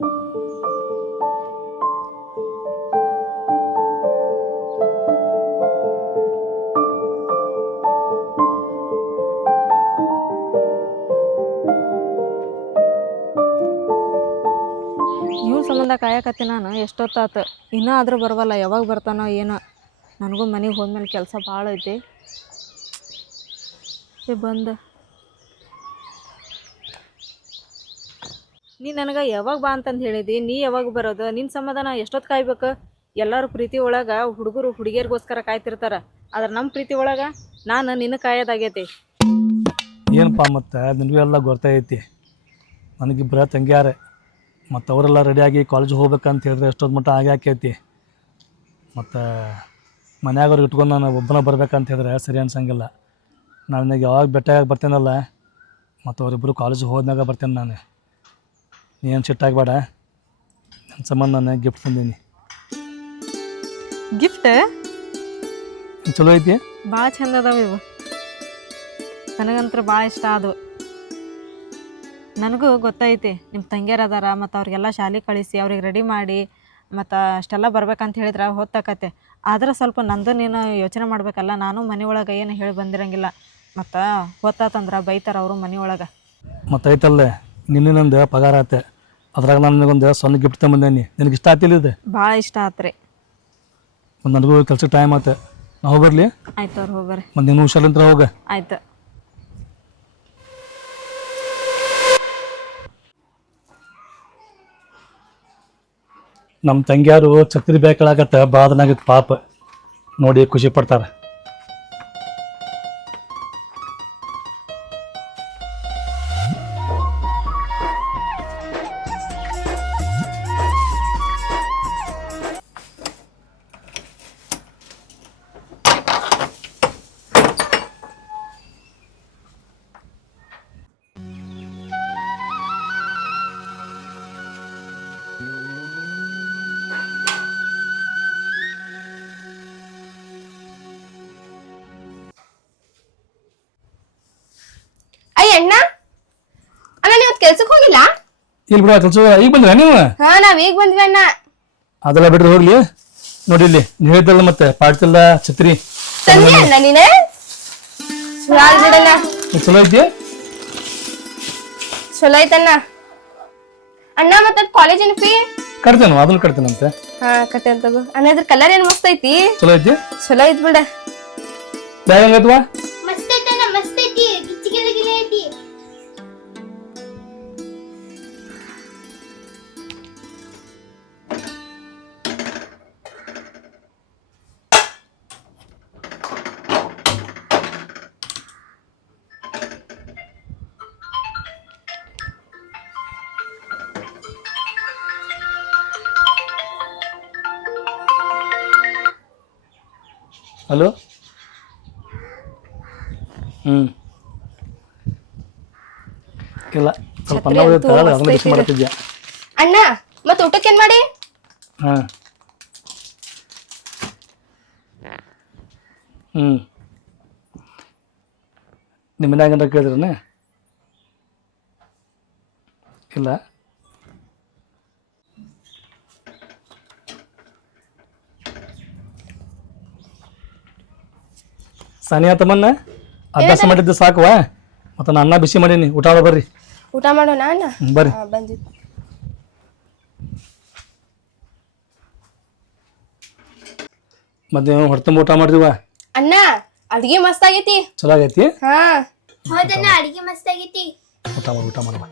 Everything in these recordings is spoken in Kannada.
ಇವ್ನ ಸಂಬಂಧ ಕಾಯಕತ್ತಿ ನಾನು ಎಷ್ಟೊತ್ತಾತು ಇನ್ನೂ ಆದರೂ ಬರವಲ್ಲ. ಯಾವಾಗ ಬರ್ತಾನೋ ಏನೋ. ನನಗೂ ಮನೆಗೆ ಹೋದ್ಮೇಲೆ ಕೆಲಸ ಭಾಳ ಐತಿ. ಬಂದು ನೀ ನನಗೆ ಯಾವಾಗ ಬಾ ಅಂತಂದು ಹೇಳಿದಿ, ನೀ ಯಾವಾಗ ಬರೋದು? ನಿನ್ನ ಸಂಬಂಧ ನಾ ಎಷ್ಟೊತ್ತು ಕಾಯ್ಬೇಕು? ಎಲ್ಲರೂ ಪ್ರೀತಿ ಒಳಗೆ ಹುಡುಗರು ಹುಡುಗಿಯರಿಗೋಸ್ಕರ ಕಾಯ್ತಿರ್ತಾರೆ. ಆದ್ರೆ ನಮ್ಮ ಪ್ರೀತಿ ಒಳಗೆ ನಾನು ನಿನ್ನ ಕಾಯೋದಾಗೈತಿ. ಏನಪ್ಪ ಮತ್ತು ನಿನಗೂ ಎಲ್ಲ ಗೊತ್ತೈತಿ. ನನಗಿಬ್ಬರ ತಂಗಿಯಾರೆ ಮತ್ತು ಅವರೆಲ್ಲ ರೆಡಿಯಾಗಿ ಕಾಲೇಜಿಗೆ ಹೋಗ್ಬೇಕಂತ ಹೇಳಿದ್ರೆ ಎಷ್ಟೊತ್ತು ಮಟ್ಟ ಆಗಿ ಹಾಕೈತಿ. ಮತ್ತು ಮನ್ಯಾಗವ್ರಿಗೆ ಇಟ್ಕೊಂಡು ನಾನು ಒಬ್ಬನ ಬರ್ಬೇಕಂತ ಹೇಳಿದ್ರೆ ಸರಿ ಅನ್ಸಂಗಿಲ್ಲ. ನಾನು ನನಗೆ ಯಾವಾಗ ಬೆಟ್ಟಾಗಿ ಬರ್ತೇನಲ್ಲ ಮತ್ತು ಅವರಿಬ್ಬರು ಕಾಲೇಜಿಗೆ ಹೋದ್ನಾಗ ಬರ್ತೇನೆ ನಾನು. ನೀನು ಸಿಟ್ಟಾಗಬೇಡ. ನನ್ನ ಸಂಬಂಧ ನಾನು ಗಿಫ್ಟ್ ತಂದೀನಿ. ಗಿಫ್ಟ್ ಚಲೋ ಐತಿ, ಭಾಳ ಚಂದ ಅದಾವ ಇವು. ನನಗಂತೂ ಭಾಳ ಇಷ್ಟ ಆದವು. ನನಗೂ ಗೊತ್ತೈತಿ ನಿಮ್ಮ ತಂಗಿಯರು ಅದಾರ ಮತ್ತು ಅವ್ರಿಗೆಲ್ಲ ಶಾಲೆ ಕಳಿಸಿ ಅವ್ರಿಗೆ ರೆಡಿ ಮಾಡಿ ಮತ್ತು ಅಷ್ಟೆಲ್ಲ ಬರ್ಬೇಕಂತ ಹೇಳಿದ್ರೆ ಹೊತ್ತಾಕತ್ತೆ. ಆದ್ರೆ ಸ್ವಲ್ಪ ನಂದು ನೀನು ಯೋಚನೆ ಮಾಡಬೇಕಲ್ಲ. ನಾನು ಮನೆ ಒಳಗೆ ಏನು ಹೇಳಿ ಬಂದಿರಂಗಿಲ್ಲ. ಮತ್ತು ಹೊತ್ತಾತಂದ್ರೆ ಬೈತಾರೆ ಅವರು ಮನೆ ಒಳಗೆ. ಮತ್ತು ಐತಲ್ಲೇ ನಿನ್ನೆ ನಂದು ಪಗಾರ ಆತೆ. ಅದ್ರಾಗ ನಾನು ನನಗೊಂದು ಸಣ್ಣ ಗಿಫ್ಟ್ ತಗೊಂಬಂದೇನಿ. ನಿನಗೆ ಇಷ್ಟ ಆಗ್ತಿಲ್ಲ ಇದು? ಭಾಳ ಇಷ್ಟ ಆತ್ರಿ. ಮತ್ತು ನನಗೂ ಕೆಲ್ಸಕ್ಕೆ ಟೈಮ್ ಆಯ್ತು. ನಾವು ಹೋಗ್ಬರ್ಲಿ? ಆಯ್ತು ಅವ್ರು ಹೋಗ್ಬರ್ರಿ. ಮತ್ತು ನೀನು ಹುಷಾರಿಂತ್ರ ಹೋಗ. ಆಯ್ತು. ನಮ್ಮ ತಂಗಿಯಾರು ಚಕ್ರಿ ಬೇಕಾಗತ್ತೆ ಬಾದನಾಗಿತ್ತು ಪಾಪ. ನೋಡಿ ಖುಷಿ ಪಡ್ತಾರೆ. ಅಣ್ಣ ಅಣ್ಣ ನೀವು ಕೆಲ್ಸಕ್ಕೆ ಹೋಗಿಲ್ಲ? ಇಲ್ಲಿ ಬಿಡ ಕೆಲಸ. ಈಗ ಬಂದ್ರೆ ನೀವು? ಹಾ, ನಾವ್ ಈಗ ಬಂದ್ವಿ ಅಣ್ಣ. ಅದೆಲ್ಲ ಬಿಡ್ರಿ ಹೋಗ್ಲಿ. ನೋಡಿ ಇಲ್ಲಿ ನೀವು ಹೇಳ್ದಲ್ಲ ಮತ್ತೆ ಪಾಡ್ತಿಲ್ಲ ಛತ್ರಿ ತಂದೆ ಅಣ್ಣ ನೀನೆ ಬಿಡಣ್ಣ. ಚಲೋ ಐತಿ? ಚಲೋ ಐತಣ್ಣ. ಅಣ್ಣ ಮತ್ತ ಕಾಲೇಜಿನ ಫೀ ಕಟ್ತೇನೆ, ಅದನ್ನು ಕಟ್ತೇನಂತೆ. ಹಾ ಕಟ್ಟೆ ತಗೋ ಅಣ್ಣ. ಇದ್ರ ಕಲರ್ ಏನ್ ಮಸ್ತ್ ಐತಿ. ಚಲೋ ಐತಿ? ಚಲೋ ಐತ್ ಬಿಡ. ಬ್ಯಾಗ್ ಹೆಂಗೈತವಾ? ಮಸ್ತ್ ಐತಣ್ಣ, ಮಸ್ತ್ ಐತಿ. ಗಿಚ್ಚಿಗಿಲಿಗಿಲಿ ಐತಿ. ಹಲೋ. ಇಲ್ಲ ಸ್ವಲ್ಪ ಅದನ್ನ ಬಿಸಿ ಮಾಡ್ತಿದ್ಯಾ? ಅಣ್ಣ ಮತ್ತ ಊಟಕ್ಕೆ ಏನ್ ಮಾಡಿ? ಹಾ ನಿಮ್ಮ ಮನ್ಯಾಗ ಏನಾರ ಕೇಳಿದ್ರನ? ಇಲ್ಲ. ಸಾನಿಯಾ ತಮ್ಮನ್ನ ಅಭ್ಯಾಸ ಮಾಡಿದ್ದು ಸಾಕವಾ? ಮತ್ತು ನಾನು ಅನ್ನ ಬಿಸಿ ಮಾಡೀನಿ, ಊಟ ಮಾಡೋ ಬರ್ರಿ. ಊಟ ಮಾಡೋಣ ಅಣ್ಣ? ಬರ್ರಿ. ಬಂದಿದ್ದು ಮತ್ತೆ ಹೊಟ್ಟೆ ತುಂಬ ಊಟ ಮಾಡಿದಿವ ಅಣ್ಣ. ಅಡ್ಗಿ ಮಸ್ತ್ ಆಗೈತಿ. ಚಲೋ ಆಗೈತಿ? ಹಾ ಹೌದಣ್ಣ, ಅಡಿಗೆ ಮಸ್ತ್ ಆಗೈತಿ. ಊಟ ಮಾಡುವ.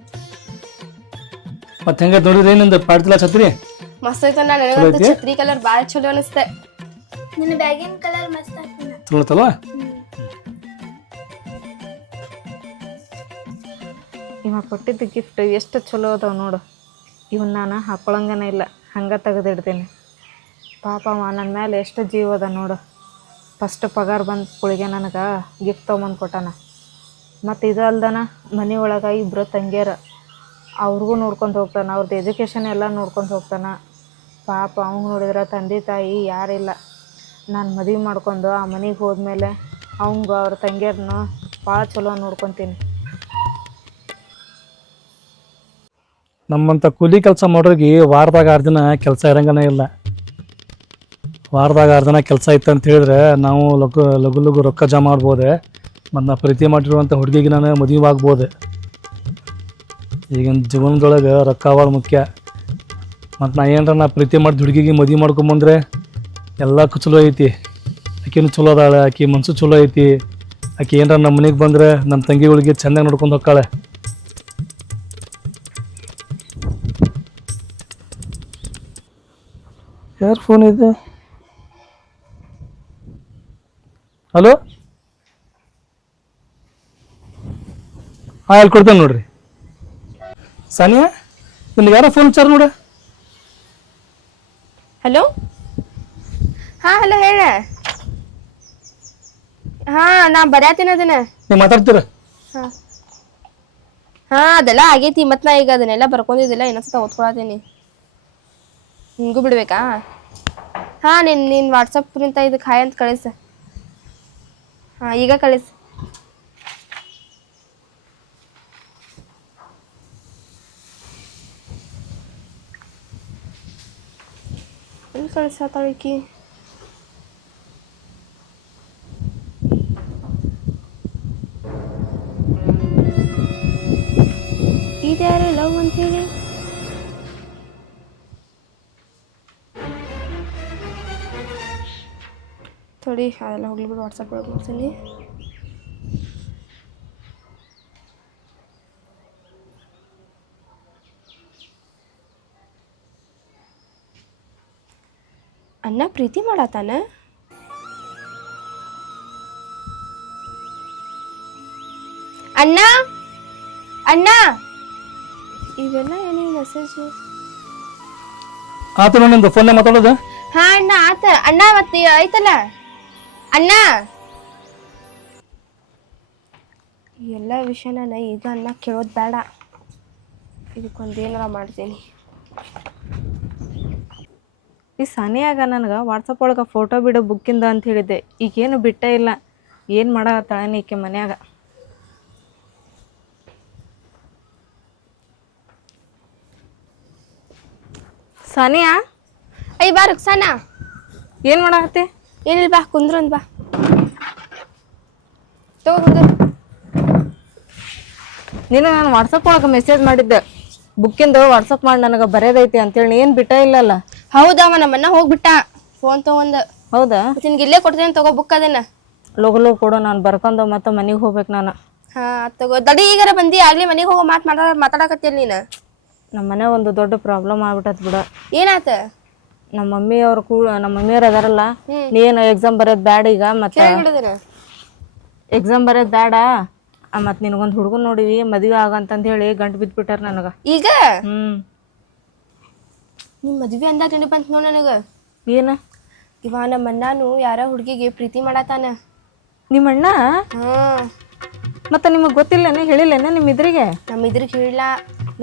ಮತ್ತೆ ಹೆಂಗೈತೆ ನೋಡಿದ್ರೆ ಏನಿಂದ ಪಾಡ್ತಿಲ್ಲ ಛತ್ರಿ? ಮಸ್ತ್ ಐತಣ್ಣ. ನನಗಂತೂ ಛತ್ರಿ ಕಲರ್ ಬಾಳ ಚಲೋ ಅನಿಸ್ತೆ. ನನ್ನ ಬ್ಯಾಗಿನ ಕಲರ್ ಮಸ್ತ್ ಆಗ್ತದ. ಚಲೋ ಐತಲ್ವಾ? ಇವಾಗ ಕೊಟ್ಟಿದ್ದು ಗಿಫ್ಟ್ ಎಷ್ಟು ಚಲೋ ಅದಾವ ನೋಡು. ಇವನ್ನ ನಾನು ಹಾಕ್ಕೊಳಂಗನ ಇಲ್ಲ, ಹಂಗೆ ತೆಗೆದಿಡ್ತೀನಿ. ಪಾಪ ನನ್ನ ಮೇಲೆ ಎಷ್ಟು ಜೀವ ಅದ ನೋಡು. ಫಸ್ಟ್ ಪಗಾರ ಬಂದ ಕುಳಿಗೆ ನನಗೆ ಗಿಫ್ಟ್ ತೊಗೊಂಬಂದು ಕೊಟ್ಟಾನ. ಮತ್ತು ಇದು ಅಲ್ದನ ಮನೆ ಒಳಗೆ ಇಬ್ಬರು ತಂಗಿಯರು, ಅವ್ರಿಗೂ ನೋಡ್ಕೊಂಡು ಹೋಗ್ತಾನೆ. ಅವ್ರದ್ದು ಎಜುಕೇಷನ್ ಎಲ್ಲ ನೋಡ್ಕೊಂಡು ಹೋಗ್ತಾನೆ. ಪಾಪ ಅವ್ನು ನೋಡಿದ್ರೆ ತಂದೆ ತಾಯಿ ಯಾರಿಲ್ಲ. ನಾನು ಮದುವೆ ಮಾಡ್ಕೊಂಡು ಆ ಮನೆಗೆ ಹೋದ್ಮೇಲೆ ಅವಂಗ ಅವ್ರ ತಂಗಿಯರನ್ನು ಭಾಳ ಚಲೋ ನೋಡ್ಕೊತೀನಿ. ನಮ್ಮಂಥ ಕೂಲಿ ಕೆಲಸ ಮಾಡೋರಿಗೆ ವಾರದಾಗ 6 ದಿನ ಕೆಲಸ ಇರಂಗನೇ ಇಲ್ಲ. ವಾರದಾಗ 6 ದಿನ ಕೆಲಸ ಇತ್ತು ಅಂತ ಹೇಳಿದ್ರೆ ನಾವು ಲಘು ರೊಕ್ಕ ಜಮಾ ಮಾಡ್ಬೋದೆ. ಮತ್ತು ನಾ ಪ್ರೀತಿ ಮಾಡಿರುವಂಥ ಹುಡುಗಿಗೆ ನಾನು ಮದುವೆ ಆಗ್ಬೋದೆ. ಈಗಿನ ಜೀವನದೊಳಗೆ ರೊಕ್ಕ ಭಾಳ ಮುಖ್ಯ. ಮತ್ತು ನಾ ಪ್ರೀತಿ ಮಾಡಿದ ಹುಡುಗಿಗೆ ಮದುವೆ ಮಾಡ್ಕೊಂಬಂದ್ರೆ ಎಲ್ಲ ಚಲೋ ಐತಿ. ಆಕಿನೂ ಚಲೋ ಅದಾಳೆ, ಆಕಿ ಮನಸ್ಸು ಚಲೋ ಐತಿ. ಆಕೆ ಏನಾರ ನಮ್ಮ ಮನೆಗೆ ಬಂದರೆ ನಮ್ಮ ತಂಗಿಗಳಿಗೆ ಚೆನ್ನಾಗಿ ನೋಡ್ಕೊಂಡು ಹೋಗ್ತಾಳೆ. ಯಾರು ಫೋನ್ ಇದೆ? ಹಲೋ, ಹಾಂ, ಅಲ್ಲಿ ಕೊಡ್ತೇನೆ ನೋಡ್ರಿ. ಸಾನಿಯಾ, ನಿಮ್ಗೆ ಯಾರೋ ಫೋನ್ ಹಚ್ಚಾರ ನೋಡ. ಹಲೋ, ಹಾ ಹಲೋ ಹೇಳ. ಹಾ ನಾ ಬರ್ಯಾತೀನಿ ಅದನ್ನ. ನೀವು ಮಾತಾಡ್ತೀರ? ಹಾ ಅದೆಲ್ಲ ಆಗೈತಿ. ಮತ್ ನಾ ಈಗ ಅದನ್ನೆಲ್ಲ ಬರ್ಕೊಂಡಿದ್ದಿಲ್ಲ, ಇನ್ನೊಂದ್ಸತ ಓದ್ಕೊಳತೀನಿ. ನಿಂಗೂ ಬಿಡ್ಬೇಕಾ? ಹಾ ನೀನ್ ವಾಟ್ಸಪ್ ನಿಂತ ಇದಕ್ಕೆ ಹಾಯ್ ಅಂತ ಕಳಿಸ. ಹಾ ಈಗ ಕಳಿಸ. ಎಲ್ಲಿ ಕಳಿಸತ್ತಾಳಿಕಿ? ಇದ್ಯಾರು ಲವ್ ಅಂತೇಳಿ? ಥೋಡಿ ಅದೆಲ್ಲ ಹೋಗ್ಲಿ ಬಿಡು, ವಾಟ್ಸಪ್ ಒಳಗೆ ನೋಡ್ತೀನಿ. ಅಣ್ಣ ಪ್ರೀತಿ ಮಾಡತ್ತಾನ? ಅಣ್ಣ ಅಣ್ಣ, ಇವೆಲ್ಲ ಏನೇ ಮೆಸೇಜ್? ಆತ ನಿಂದು ಫೋನ್ನೇ ಮಾತಾಡೋದು? ಹಾ ಅಣ್ಣ ಆತ. ಅಣ್ಣ ಮತ್ತೆ ಐತಲ್ಲ ಅಣ್ಣ, ಎಲ್ಲ ವಿಷಯನ ಈಗ ಅಣ್ಣ ಕೇಳೋದು ಬೇಡ. ಇದಕ್ಕೊಂದೇನಾರ ಮಾಡ್ತೀನಿ. ಈ ಸಾನಿಯಾಗ ನನಗೆ ವಾಟ್ಸಪ್ ಒಳಗೆ ಫೋಟೋ ಬಿಡೋ ಬುಕ್ಕಿಂದ ಅಂತ ಹೇಳಿದ್ದೆ. ಈಗೇನು ಬಿಟ್ಟೇ ಇಲ್ಲ. ಏನು ಮಾಡತ್ತಾಳೆ ಈಕೆ ಮನ್ಯಾಗ? ಸಾನಿಯಾ, ಅಯ್ಯ ಬಾ ರುಕ್ಸಾನ. ಏನು ಮಾಡತ್ತೆ? ಏನಿಲ್ಲ, ಬಾ ಕುಂದ್ರು ಅಂದ್ ಬಾ. ತಗೋ ಕುಂದ್ರು. ನೀನು ನಾನು ವಾಟ್ಸಪ್ ಒಳಗೆ ಮೆಸೇಜ್ ಮಾಡಿದ್ದೆ, ಬುಕ್ಕಿಂದು ವಾಟ್ಸಪ್ ಮಾಡಿ ನನಗೆ ಬರೆಯೋದೈತಿ ಅಂತೇಳಿ. ಏನು ಬಿಟ್ಟೇ ಇಲ್ಲಲ್ಲ? ಹೌದವ, ನಮ್ಮನ್ನ ಹೋಗ್ಬಿಟ್ಟ ಫೋನ್ ತಗೊಂಡ್. ಹೌದಾ? ನಿನ್ಗೆ ಇಲ್ಲೇ ಕೊಡ್ತೇನೆ, ತಗೋ ಬುಕ್ ಅದನ್ನ. ಲಗು ಕೊಡು, ನಾನು ಬರ್ಕೊಂಡು ಮತ್ತೆ ಮನೆಗೆ ಹೋಗ್ಬೇಕು ನಾನು. ಹಾ ತಗೋ. ದಡಿ ಈಗಾರ ಬಂದಿ? ಆಗ್ಲಿ ಮನೆಗೆ ಹೋಗೋ ಮಾತಾಡಕತ್ತಿಲ್ಲ ನೀನು. ನಮ್ಮ ಮನೆ ಒಂದು ದೊಡ್ಡ ಪ್ರಾಬ್ಲಮ್ ಆಗ್ಬಿಟ್ಟತ್ ಬಿಡ. ಏನಾತ? ನಮ್ಮ ಮಮ್ಮಿಯವ್ರು ಅದಾರಲ್ಲ, ನೀನು ಎಕ್ಸಾಮ್ ಬರೋದು ಬ್ಯಾಡ ಈಗ. ಮತ್ತೆ ಎಕ್ಸಾಮ್ ಬರೋದು ಬೇಡ, ಮತ್ತು ನಿನಗೊಂದು ಹುಡುಗನ್ ನೋಡಿವಿ ಮದುವೆ ಆಗಂತಂದು ಹೇಳಿ ಗಂಟು ಬಿದ್ದುಬಿಟ್ಟಾರ ನನಗೆ ಈಗ. ನಿಮ್ಮ ಮದುವೆ ಅಂದಾಗ ನೆನಪು ಬಂತು ನೋಡು ನನಗೆ. ಏನು? ಇವ ನಮ್ಮ ಅಣ್ಣನು ಯಾರ ಹುಡುಗಿಗೆ ಪ್ರೀತಿ ಮಾಡತ್ತಾನ. ನಿಮ್ಮಣ್ಣ? ಮತ್ತೆ ನಿಮಗೆ ಗೊತ್ತಿಲ್ಲನೇ, ಹೇಳಿಲ್ಲೇನೆ ನಿಮ್ಮ ಇದ್ರಿಗೆ? ನಮ್ಮ ಇದ್ರಿಗೆ ಹೇಳಿಲ್ಲ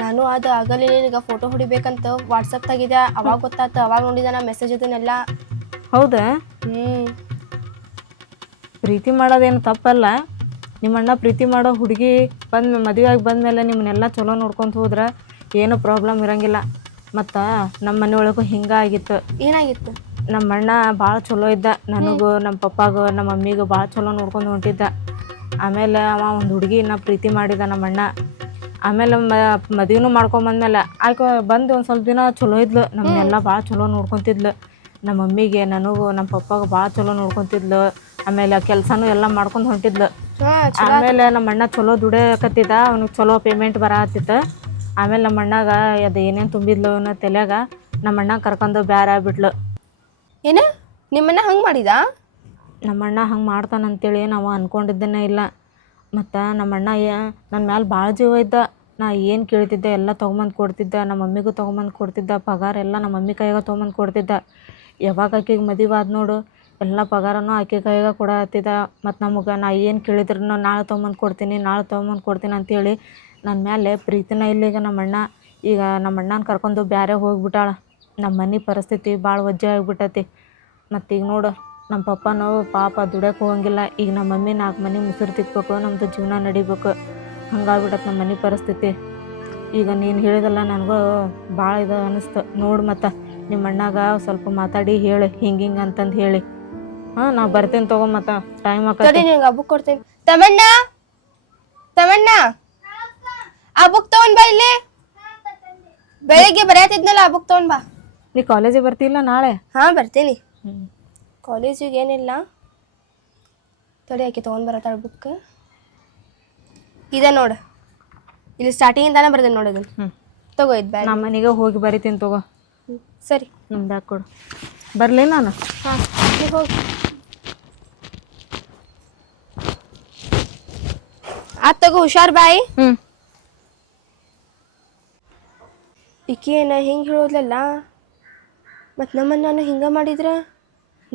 ನಾನು. ಅದು ಆಗಲೇ ನಿನಗೆ ಫೋಟೋ ಹೊಡಿಬೇಕಂತ ವಾಟ್ಸಪ್ ತೆಗಿದೆ, ಅವಾಗ ಗೊತ್ತಾತ. ಅವಾಗ ನೋಡಿದ ನಾ ಮೆಸೇಜ್ ಅದನ್ನೆಲ್ಲ. ಹೌದಾ? ಪ್ರೀತಿ ಮಾಡೋದೇನು ತಪ್ಪಲ್ಲ. ನಿಮ್ಮಣ್ಣ ಪ್ರೀತಿ ಮಾಡೋ ಹುಡುಗಿ ಮದುವೆ ಆಗಿ ಬಂದಮೇಲೆ ನಿಮ್ಮನ್ನೆಲ್ಲ ಚಲೋ ನೋಡ್ಕೊಂತ ಹೋದ್ರೆ ಏನೂ ಪ್ರಾಬ್ಲಮ್ ಇರೋಂಗಿಲ್ಲ. ಮತ್ತು ನಮ್ಮ ಮನೆಯೊಳಗೂ ಹಿಂಗಾಗಿತ್ತು. ಏನಾಗಿತ್ತು? ನಮ್ಮ ಅಣ್ಣ ಭಾಳ ಚಲೋ ಇದ್ದ. ನನಗೂ ನಮ್ಮ ಪಪ್ಪಾಗೂ ನಮ್ಮ ಮಮ್ಮಿಗೂ ಭಾಳ ಚಲೋ ನೋಡ್ಕೊಂಡು ಹೊಂಟಿದ್ದ. ಆಮೇಲೆ ಅವ ಒಂದು ಹುಡುಗಿನ ಪ್ರೀತಿ ಮಾಡಿದ ನಮ್ಮ ಅಣ್ಣ. ಆಮೇಲೆ ಮದುವೆನೂ ಮಾಡ್ಕೊಂಬಂದ್ಮೇಲೆ ಆಯ್ಕೆ ಬಂದು ಒಂದು ಸ್ವಲ್ಪ ದಿನ ಚಲೋ ಇದ್ಲು. ನಮ್ಮನ್ನೆಲ್ಲ ಭಾಳ ಚಲೋ ನೋಡ್ಕೊತಿದ್ಲು. ನಮ್ಮ ಮಮ್ಮಿಗೆ ನನಗೂ ನಮ್ಮ ಪಪ್ಪಾಗೂ ಭಾಳ ಚಲೋ ನೋಡ್ಕೊತಿದ್ಲು. ಆಮೇಲೆ ಕೆಲಸನೂ ಎಲ್ಲ ಮಾಡ್ಕೊಂಡು ಹೊಂಟಿದ್ಲು. ಆಮೇಲೆ ನಮ್ಮ ಅಣ್ಣ ಚಲೋ ದುಡಿಯಕತ್ತಿದ್ದ, ಅವ್ನಿಗೆ ಚಲೋ ಪೇಮೆಂಟ್ ಬರತ್ತಿತ್ತು. ಆಮೇಲೆ ನಮ್ಮ ಅಣ್ಣಾಗ ಅದು ಏನೇನು ತುಂಬಿದ್ಲು ಅನ್ನೋ ತಲೆಯಾಗ ನಮ್ಮ ಅಣ್ಣ ಕರ್ಕೊಂಡು ಬ್ಯಾರೆ ಆಗ್ಬಿಟ್ಲು. ಏನು ನಿಮ್ಮನ್ನ ಹಂಗೆ ಮಾಡಿದ? ನಮ್ಮ ಅಣ್ಣ ಹಂಗೆ ಮಾಡ್ತಾನಂತೇಳಿ ನಾವು ಅಂದ್ಕೊಂಡಿದ್ದೇನೆ ಇಲ್ಲ. ಮತ್ತು ನಮ್ಮ ಅಣ್ಣ ನನ್ನ ಮ್ಯಾಲೆ ಭಾಳ ಜೀವ ಇದ್ದ. ನಾ ಏನು ಕೇಳ್ತಿದ್ದೆ ಎಲ್ಲ ತೊಗೊಂಬಂದು ಕೊಡ್ತಿದ್ದ. ನಮ್ಮ ಮಮ್ಮಿಗೂ ತೊಗೊಂಬಂದು ಕೊಡ್ತಿದ್ದ. ಪಗಾರ ಎಲ್ಲ ನಮ್ಮ ಮಮ್ಮಿ ಕೈಯಾಗ ತೊಗೊಂಬಂದು ಕೊಡ್ತಿದ್ದ. ಯಾವಾಗ ಆಕೆಗೆ ಮದುವೆ ಆದ ನೋಡು, ಎಲ್ಲ ಪಗಾರನೂ ಆಕೆ ಕೈಯಾಗ ಕೊಡತ್ತಿದ್ದ. ಮತ್ತು ನಮಗೆ ನಾ ಏನು ಕೇಳಿದ್ರು ನಾಳೆ ತೊಗೊಂಬಂದು ಕೊಡ್ತೀನಿ ಅಂತೇಳಿ ನನ್ನ ಮೇಲೆ ಪ್ರೀತಿನ ಇಲ್ಲೀಗ ನಮ್ಮ ಅಣ್ಣ. ಈಗ ನಮ್ಮ ಅಣ್ಣನ ಕರ್ಕೊಂಡು ಬೇರೆ ಹೋಗ್ಬಿಟ್ಟಾಳ. ನಮ್ಮ ಮನೆ ಪರಿಸ್ಥಿತಿ ಭಾಳ ವಜ್ಜೆ ಆಗಿಬಿಟ್ಟೈತಿ. ಮತ್ತೀಗ ನೋಡು, ನಮ್ಮ ಪಪ್ಪನೂ ಪಾಪ ದುಡಿಯೋಕೆ ಹೋಗಂಗಿಲ್ಲ. ಈಗ ನಮ್ಮ ಮಮ್ಮಿ 4 ಮನೆ ಮುಸುರು ತಿಕ್ಬೇಕು, ನಮ್ಮದು ಜೀವನ ನಡಿಬೇಕು. ಹಂಗಾಗ್ಬಿಟ್ಟೈತೆ ನಮ್ಮ ಮನೆ ಪರಿಸ್ಥಿತಿ. ಈಗ ನೀನು ಹೇಳಿದಲ್ಲ ನನಗೂ ಭಾಳ ಇದು ಅನಿಸ್ತು. ನೋಡು ಮತ್ತು ನಿಮ್ಮ ಅಣ್ಣಾಗ ಸ್ವಲ್ಪ ಮಾತಾಡಿ ಹೇಳಿ ಹಿಂಗೆ ಅಂತಂದು ಹೇಳಿ. ಹಾಂ ನಾ ಬರ್ತೀನಿ ತಗೋ, ಮತ್ತು ಟೈಮ್ ತಡಿ ಆಕತಿ. ನಿಂಗೆ ಆ ಬುಕ್ ಕೊಡ್ತೇನೆ. ತಮಣ್ಣ ತಮಣ್ಣ, ಆ ಬುಕ್ ತಗೊಂಡ್ ಬಾ ಇಲ್ಲಿ. ಬೆಳಿಗ್ಗೆ ಬರೆಯತ್ತಿದ್ನಲ್ಲ, ಆ ಬುಕ್ ತಗೊಂಡ್ ಬಾ. ನೀ ಕಾಲೇಜಿಗೆ ಬರ್ತಿಲ್ಲ ನಾಳೆ? ಹಾಂ ಬರ್ತೀನಿ. ಹ್ಞೂ ಕಾಲೇಜಿಗೆ ಏನಿಲ್ಲ, ತಡಿ ಆಕೆ ತೊಗೊಂಡು ಬರತ್ತಾಳ ಬುಕ್. ಇದೆ ನೋಡು, ಇಲ್ಲಿ ಸ್ಟಾರ್ಟಿಂಗಿಂದಾನೆ ಬರ್ದೇನೆ ನೋಡು ಅದನ್ನು. ಹ್ಞೂ ತಗೋ ಇದು ಬ್ಯಾಗ್. ನಮ್ಮ ಮನೆಗೆ ಹೋಗಿ ಬರಿತೀನಿ ತಗೋ. ಸರಿ ನಮ್ಮ ಬ್ಯಾಗ್ ಕೊಡು. ಬರಲಿ ನಾನು? ಹಾಂ ಹೋಗಿ. ಆತ್ ತಗೋ, ಹುಷಾರ್ ಬಾಯಿ. ಹ್ಞೂ ಈಕಿ ಏನ ಹಿಂಗೆ ಹೇಳೋದ್ಲಲ್ಲ, ಮತ್ತು ನಮ್ಮನ್ನ ಹಿಂಗೆ ಮಾಡಿದ್ರ,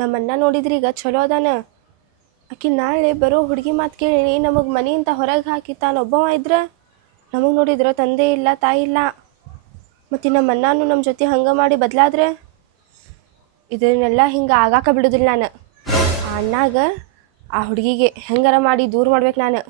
ನಮ್ಮನ್ನ ನೋಡಿದ್ರಿ ಈಗ ಚಲೋ ಅದಾನ. ಆಕಿ ನಾಳೆ ಬರೋ ಹುಡುಗಿ ಮಾತು ಕೇಳಿ ನಮಗೆ ಮನೆಯಿಂದ ಹೊರಗೆ ಹಾಕಿ ತಾನೊಬ್ಬವ ಇದ್ರ, ನಮಗೆ ನೋಡಿದ್ರ ತಂದೆ ಇಲ್ಲ ತಾಯಿ ಇಲ್ಲ, ಮತ್ತು ನಮ್ಮಣ್ಣನೂ ನಮ್ಮ ಜೊತೆ ಹಂಗೆ ಮಾಡಿ ಬದಲಾದ್ರೆ ಇದನ್ನೆಲ್ಲ ಹಿಂಗೆ ಆಗಾಕ ಬಿಡೋದಿಲ್ಲ ನಾನು. ಆ ಅಣ್ಣಾಗ ಆ ಹುಡುಗಿಗೆ ಹೆಂಗಾರ ಮಾಡಿ ದೂರ ಮಾಡ್ಬೇಕು ನಾನು.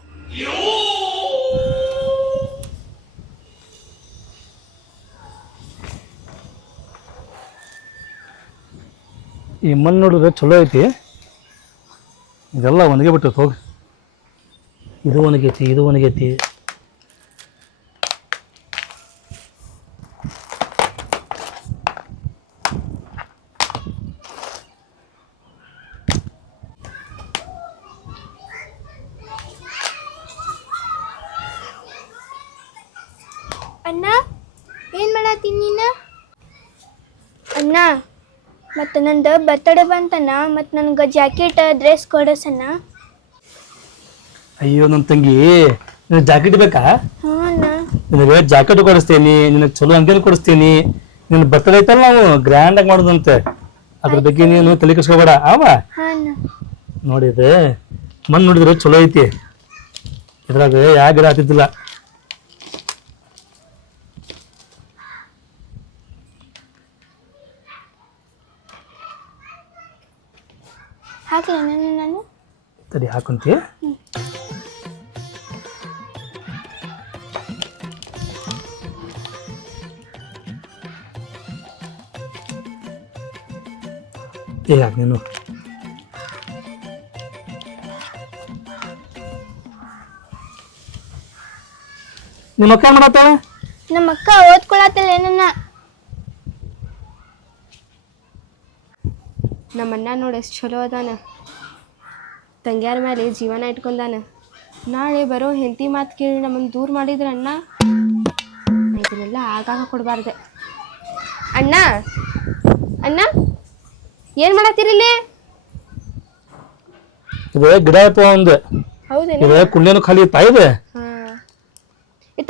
ಈ ಮಣ್ಣು ನೋಡಿದ್ರೆ ಚಲೋ ಐತಿ. ಇದೆಲ್ಲ ಒಣಗಿ ಬಿಟ್ಟು ಹೋಗಿ. ಇದು ಒಣಗೈತಿ, ಇದು ಒಣಗೈತಿ. ಅಣ್ಣ ಏನ್ ಮಾಡತ್ತೀನಿ ನೀನು? ಅಣ್ಣ ಮತ್ತು ನಂದು ಬರ್ತಡೇ ಬಂತಣ್ಣ, ಮತ್ತು ನನಗೆ ಜಾಕೆಟ್ ಡ್ರೆಸ್ ಕೊಡಸಣ್ಣ. ಅಯ್ಯೋ ನನ್ನ ತಂಗಿ, ನಿನಗೆ ಜಾಕೆಟ್ ಬೇಕಾ? ಹ್ಞೂ ಅಣ್ಣ. ನಿನಗೆ ಜಾಕೆಟ್ ಕೊಡಿಸ್ತೀನಿ, ನಿನಗೆ ಚಲೋ ಅಂಗಡಿ ಕೊಡಿಸ್ತೀನಿ. ನಿನ್ನ ಬರ್ತಡೇ ಐತಲ್ಲ, ನಾವು ಗ್ರ್ಯಾಂಡಾಗಿ ಮಾಡೋದಂತೆ. ಅದ್ರ ಬಗ್ಗೆ ನೀನು ತಲೆ ಕೆಡಿಸ್ಕೋಬೇಡ. ಆವ ಹಾಂ ಅಣ್ಣ. ನೋಡಿದೆ ಮಣ್ಣು ನೋಡಿದ್ರೆ ಚಲೋ ಐತಿ. ಇದ್ರಾಗ ಯಾವ ಗಿಡ ಹತ್ತಿದ್ದಿಲ್ಲ. ಹಾಕ್ಲ ನಾನು? ತಡಿ ಹಾಕೊಂತಿ. ಯಾಕೆ ನೀನು ನಿಮ್ಮ ಅಕ್ಕ ಮಾಡತ್ತಾಳೆ? ನಮ್ಮ ಅಕ್ಕ ಓದ್ಕೊಳತ್ತಲ್ಲ ಏನನ್ನ. ನಮ್ಮಣ್ಣ ನೋಡಿ ಎಷ್ಟು ಚಲೋ ಅದಾನ, ತಂಗ್ಯಾರ ಮೇಲೆ ಜೀವನ ಇಟ್ಕೊಂಡಾನ. ನಾಳೆ ಬರೋ ಹೆಂಡತಿ ಮಾತು ಕೇಳಿ ನಮ್ಮನ್ನು ದೂರ ಮಾಡಿದ್ರ ಅಣ್ಣ, ಇದನ್ನೆಲ್ಲ ಆಗಾಗ ಕೊಡಬಾರ್ದೆ. ಅಣ್ಣ ಅಣ್ಣ ಏನು ಮಾಡತ್ತೀರಿಲ್ಲಿ? ಇದು ಗಿಡ ಐತ ಒಂದು. ಹೌದೇನು? ಇದು ಕುಂಡೇನು ಖಾಲಿ ಇತ್ತಾ ಇದೆ? ಹಾಂ.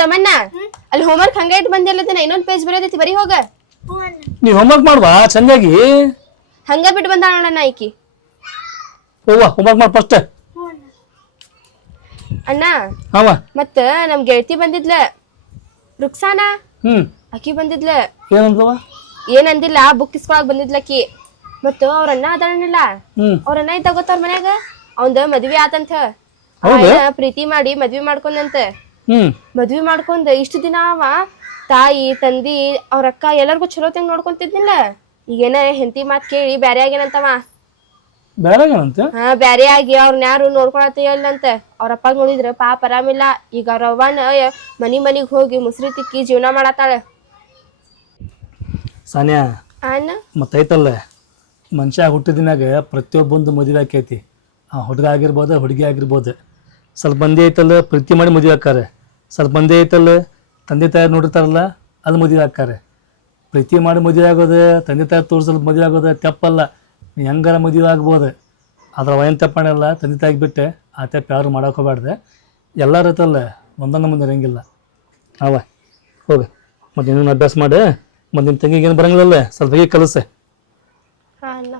ತಮ್ಮಣ್ಣ, ಅಲ್ಲಿ ಹೋಮ್ವರ್ಕ್ ಹಂಗೆ ಇಟ್ಟು ಬಂದಿಲ್ಲದೇನ, ಇನ್ನೊಂದು ಪೇಜ್ ಬರೋದೈತಿ, ಬರೀ ಹೋಗ. ಹ್ಞೂ ಅಣ್ಣ. ನೀ ಹೋಮ್ವರ್ಕ್ ಮಾಡ್ವಾ ಚಂದಾಗಿ. ಹಂಗ ಬಿಟ್ಟು ಬಂದಾಳ ನೋಡಣ್ಣ ಈಕಿ. ಹೋಗ್ವಾ ಹೋಮ್ವರ್ಕ್ ಮಾಡಿ ಫಸ್ಟ್. ಹ್ಞೂ ಅಣ್ಣ. ಅಣ್ಣ ಹಾವ ಮತ್ತ ನಮ್ ಗೆಳತಿ ಬಂದಿದ್ಲ ರುಕ್ಸಾನ, ಆಕಿ ಬಂದಿದ್ಲ. ಏನಂದ್ಲವ? ಏನಂದಿಲ್ಲ, ಬುಕ್ ಇಸ್ಕೊಳಕ್ ಬಂದಿದ್ಲಕಿ. ಮತ್ತು ಅವ್ರ ಅಣ್ಣ ಅದಾಳನಿಲ್ಲ, ಅವ್ರ ಅಣ್ಣ ಇದ್ದಾಗ ಗೊತ್ತ ಅವ್ರ ಮನ್ಯಾಗ ಅವಂದ ಮದ್ವಿ ಆತಂತ. ಪ್ರೀತಿ ಮಾಡಿ ಮದ್ವಿ ಮಾಡ್ಕೊಂಡಂತ. ಮದ್ವಿ ಮಾಡ್ಕೊಂಡ್ ಇಷ್ಟು ದಿನ ಅವ ತಾಯಿ ತಂದಿ ಅವ್ರ ಅಕ್ಕ ಎಲ್ಲರಿಗೂ ಚಲೋ ತಂಗ ನೋಡ್ಕೊಂತಿದ್ನಿಲ್ಲ. ಈಗೇನ ಹೆಂಡತಿ ಮಾತ್ ಕೇಳಿ ಬ್ಯಾರೆ ಆಗ್ಯಾನಂತವ. ಹಾ, ಬ್ಯಾರೆ ಆಗಿ ಅವ್ರನ್ನ ಯಾರು ನೋಡ್ಕೊಳತಿಯಲ್ಲಂತ. ಅವ್ರ ಅಪ್ಪ ನೋಡಿದ್ರ ಪಾಪ ಆರಾಮಿಲ್ಲ. ಈಗ ಅವ್ರ ಅವ್ವನ ಮನಿಗ್ ಹೋಗಿ ಮುಸ್ರಿ ತಿಕ್ಕಿ ಜೀವನ ಮಾಡತ್ತಾಳ. ಸಾನ್ಯಾ ಅಣ್ಣ ಮತ್ತೈತಲ್ಲ, ಮನುಷ್ಯ ಹುಟ್ಟಿದಿನಾಗ ಪ್ರತಿಯೊಬ್ಬೊಂದು ಮದುವೆ ಆಕೈತಿ. ಆ ಹುಡುಗ ಆಗಿರ್ಬೋದು, ಹುಡುಗಿ ಆಗಿರ್ಬೋದು. ಸ್ವಲ್ಪ ಮಂದಿ ಐತಲ್ಲ ಪ್ರೀತಿ ಮಾಡಿ ಮದುವೆ ಹಾಕ್ತಾರೆ. ಸ್ವಲ್ಪ ಮಂದಿ ಐತಲ್ಲ ತಂದೆ ತಾಯಿ ನೋಡಿರ್ತಾರಲ್ಲ, ಅದು ಮದುವೆ ಹಾಕ್ತಾರೆ. ಪ್ರೀತಿ ಮಾಡಿ ಮದುವೆ ಆಗೋದು, ತಂದೆ ತಾಯಿ ತೋರಿಸಲು ಮದುವೆ ಆಗೋದು ತಪ್ಪಲ್ಲ. ನೀ ಹೆಂಗಾರ ಮದುವೆ ಆಗ್ಬೋದು. ಅದ್ರ ಏನು ತಪ್ಪಣಲ್ಲ, ತಂದೆ ತಾಯಿಗೆ ಬಿಟ್ಟೆ ಆ ತಪ್ಪ ಯಾರು ಮಾಡೋಕೆ ಹೋಗ್ಬಾರ್ದೆ. ಎಲ್ಲರೂ ಐತಲ್ಲ ಒಂದೊಂದು ಮುಂದೆ ಇರಂಗಿಲ್ಲ. ಅವ ಹೋಗ ಮತ್ತು ಇನ್ನೊಂದು ಅಭ್ಯಾಸ ಮಾಡಿ. ಮತ್ತು ನಿಮ್ಮ ತಂಗಿಗೆ ಏನು ಬರಂಗಿಲ್ಲಲ್ಲ, ಸ್ವಲ್ಪ ಹೀಗೆ ಕಲಿಸೆ. ಅಣ್ಣ.